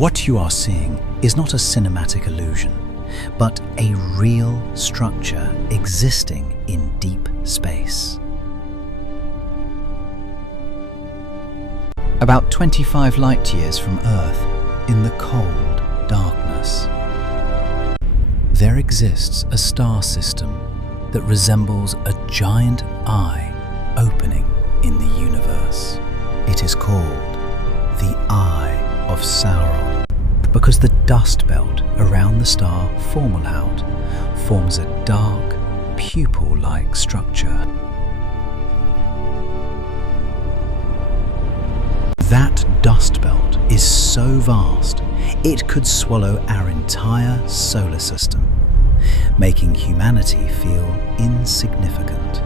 What you are seeing is not a cinematic illusion, but a real structure existing in deep space. About 25 light-years from Earth, in the cold darkness, there exists a star system that resembles a giant eye opening in the universe. It is called the Eye of Sauron, because the dust belt around the star Fomalhaut forms a dark, pupil-like structure. That dust belt is so vast, it could swallow our entire solar system, making humanity feel insignificant.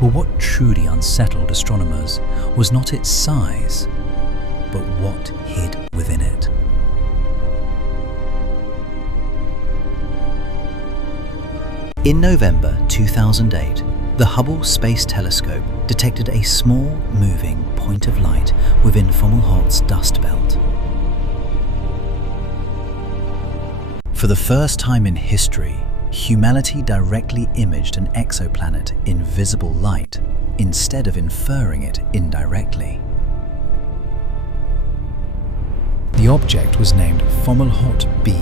But what truly unsettled astronomers was not its size, but what hid within it. In November 2008, the Hubble Space Telescope detected a small, moving point of light within Fomalhaut's dust belt. For the first time in history, humanity directly imaged an exoplanet in visible light instead of inferring it indirectly. The object was named Fomalhaut B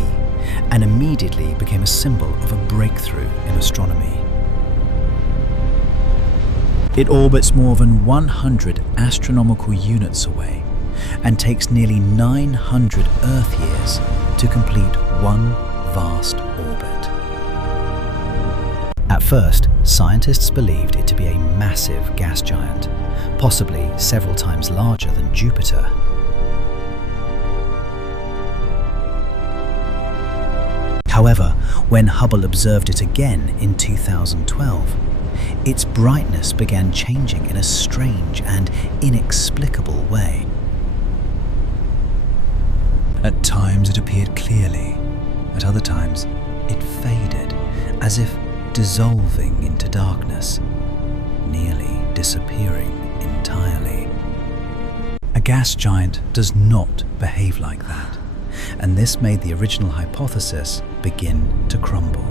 and immediately became a symbol of a breakthrough in astronomy. It orbits more than 100 astronomical units away and takes nearly 900 Earth years to complete one vast orbit. At first, scientists believed it to be a massive gas giant, possibly several times larger than Jupiter. However, when Hubble observed it again in 2012, its brightness began changing in a strange and inexplicable way. At times it appeared clearly, at other times it faded, as if dissolving into darkness, nearly disappearing entirely. A gas giant does not behave like that, and this made the original hypothesis begin to crumble.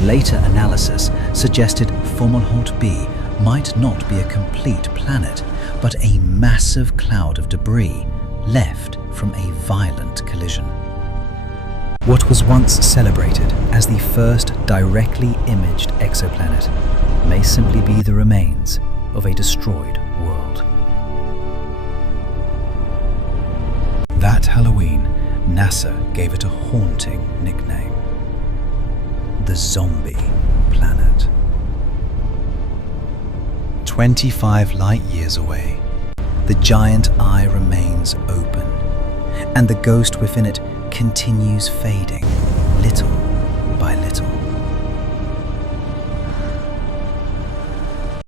Later analysis suggested Fomalhaut B might not be a complete planet, but a massive cloud of debris left from a violent collision. What was once celebrated as the first directly imaged exoplanet may simply be the remains of a destroyed world. That Halloween, NASA gave it a haunting nickname: the Zombie Planet. 25 light-years away, the giant eye remains open, and the ghost within it continues fading little by little.